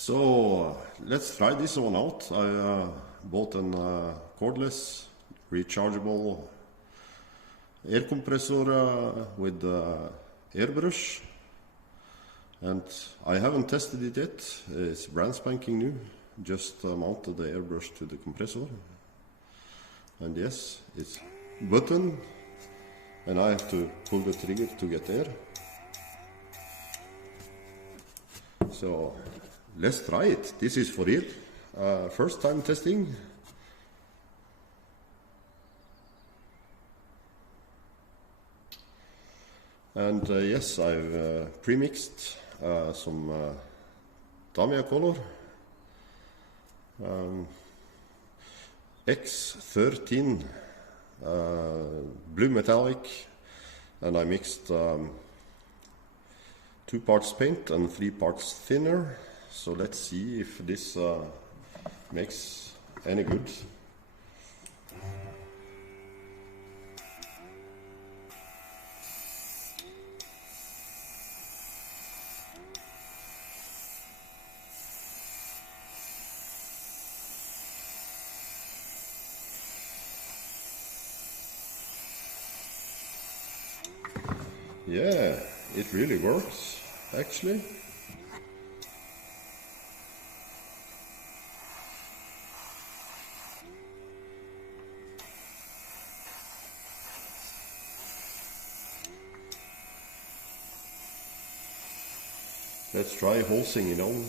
So let's try this one out. I bought an cordless rechargeable air compressor with airbrush, and I haven't tested it yet. It's brand spanking new. Just mounted the airbrush to the compressor, and yes, it's button, and I have to pull the trigger to get air. So let's try it. This is for real. First time testing. And yes, I've pre-mixed some Tamiya color, X13 blue metallic, and I mixed 2 parts paint and 3 parts thinner. So let's see if this makes any good. Yeah, it really works, actually. Let's try hosing it on.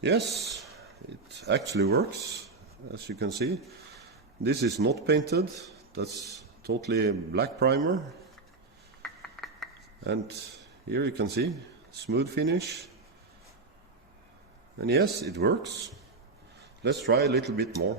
Yes, it actually works, as you can see. This is not painted, that's totally black primer. And here you can see, smooth finish. And yes, it works. Let's try a little bit more.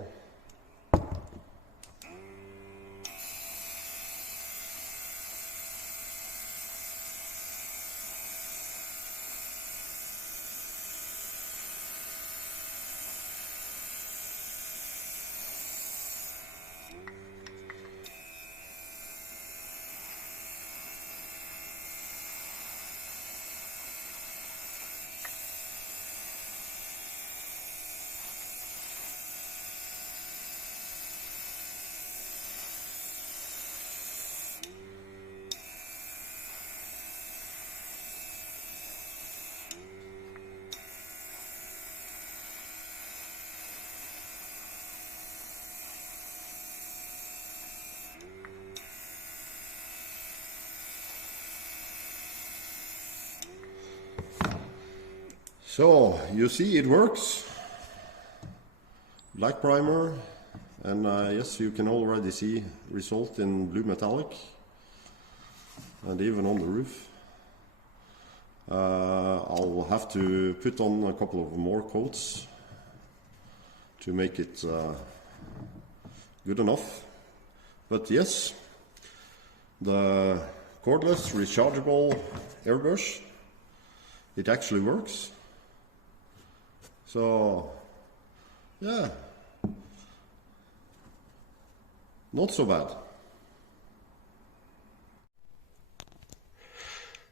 So, you see it works. Black primer, and yes, you can already see result in blue metallic, and even on the roof. I'll have to put on a couple of more coats to make it good enough. But yes, the cordless rechargeable airbrush, it actually works. So, yeah, not so bad.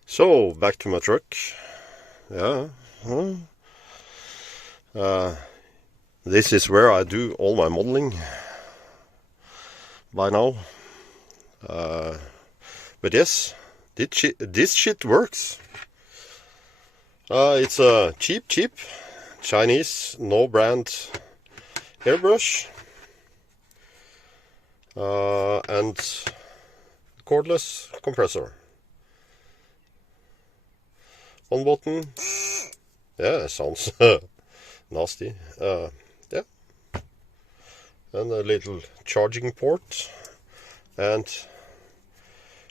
So, back to my truck. Yeah. This is where I do all my modeling by now. But yes, this shit works. It's a cheap Chinese, no brand airbrush, and cordless compressor. One button. Yeah, it sounds nasty. Yeah, and a little charging port, and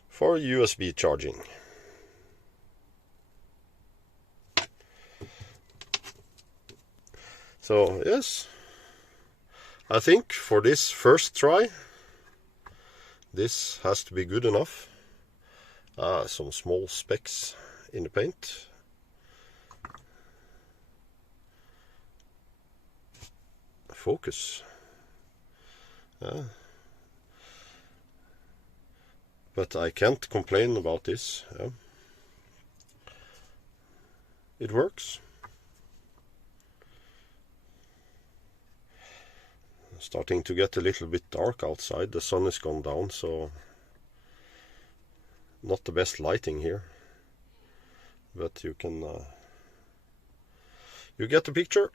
for USB charging. So yes, I think for this first try, this has to be good enough. Some small specks in the paint. focus. But I can't complain about this. It works. Starting to get a little bit dark outside. The sun has gone down, so not the best lighting here. But you can you get the picture.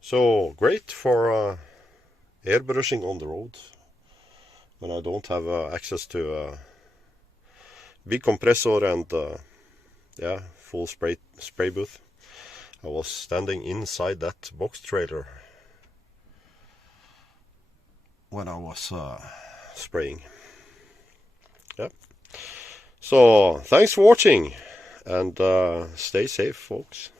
So great for airbrushing on the road when I don't have access to a big compressor and full spray booth. I was standing inside that box trailer when I was spraying. Yeah. So thanks for watching, and stay safe, folks.